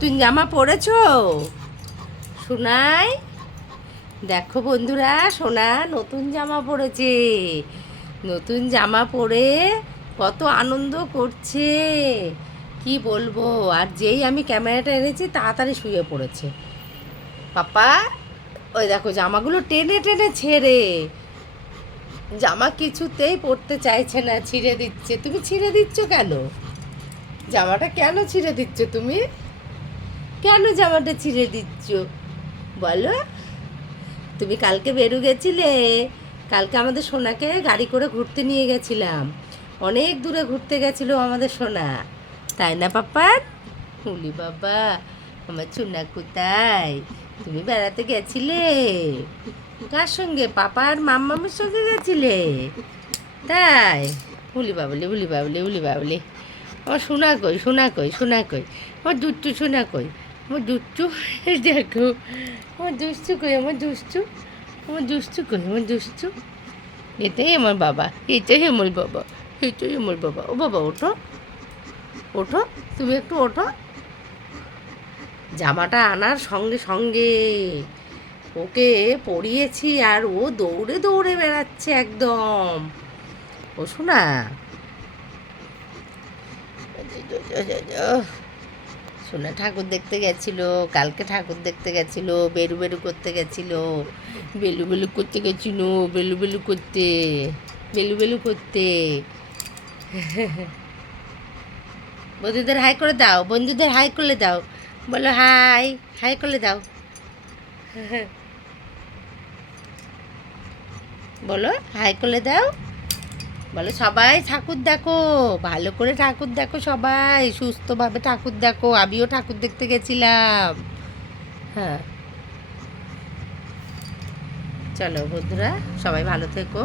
নতুন জামা পরেছো সোনাই? দেখো বন্ধুরা, সোনা নতুন জামা পরেছে। নতুন জামা পরে কত আনন্দ করছে কি বলবো। আর যেই আমি ক্যামেরাটা এনেছি তাড়াতাড়ি শুয়ে পড়েছে। পাপা, ওই দেখো জামাগুলো টেনে টেনে ছেড়ে, জামা কিছুতেই পরতে চাইছে না, ছিঁড়ে দিচ্ছে। তুমি ছিঁড়ে দিচ্ছ কেন? জামাটা কেন ছিঁড়ে দিচ্ছ তুমি? কেন জামাটা ছিঁড়ে দিচ্ছ বলো? তুমি কালকে বেরু গেছিলে, কালকে আমাদের সোনাকে গাড়ি করে ঘুরতে নিয়ে গেছিলাম। অনেক দূরে ঘুরতে গেছিলো আমাদের সোনা, তাই না পাপা? হুলি বাবা, আমার চুনা কোথায়? তুমি বেড়াতে গেছিলে কার সঙ্গে? পাপা আর মাম্মামের সঙ্গে গেছিলে তাই? হুলি বাবলি, হুলি বাবলি, হুলি বাবলি। আমার সোনা কই, সোনা কই, সোনা কই? আমার দুষ্টু সোনা কই? আমার দুষ্টু, দেখো আমার দুষ্টু কই, আমার দুষ্টু, আমার দুষ্টু কই, আমার দুষ্টু। এটাই আমার বাবা, এটাই আমার বাবা, এটাই আমার বাবা। ও বাবা, ওঠো ওঠো, তুমি একটু ওঠো। জামাটা আনার সঙ্গে সঙ্গে ওকে পরিয়েছি আর ও দৌড়ে দৌড়ে বেড়াচ্ছে একদম। ও শোনা, সোনা ঠাকুর দেখতে গেছিল, কালকে ঠাকুর দেখতে গেছিল, বেরু বেরু করতে গেছিল, বেলু বেলু করতে গেছিল, বেলু বেলু করতে, বেলু বেলু করতে। বন্ধুদের হাই করে দাও, বন্ধুদের হাই করলে দাও, বলো হাই, হাই করলে দাও। বলো হাই করলে দাও, বলো সবাই ঠাকুর দেখো, ভালো করে ঠাকুর দেখো, সবাই সুস্থভাবে ঠাকুর দেখো। আমিও ঠাকুর দেখতে গেছিলাম। হ্যাঁ, চলো বন্ধুরা, সবাই ভালো থেকো।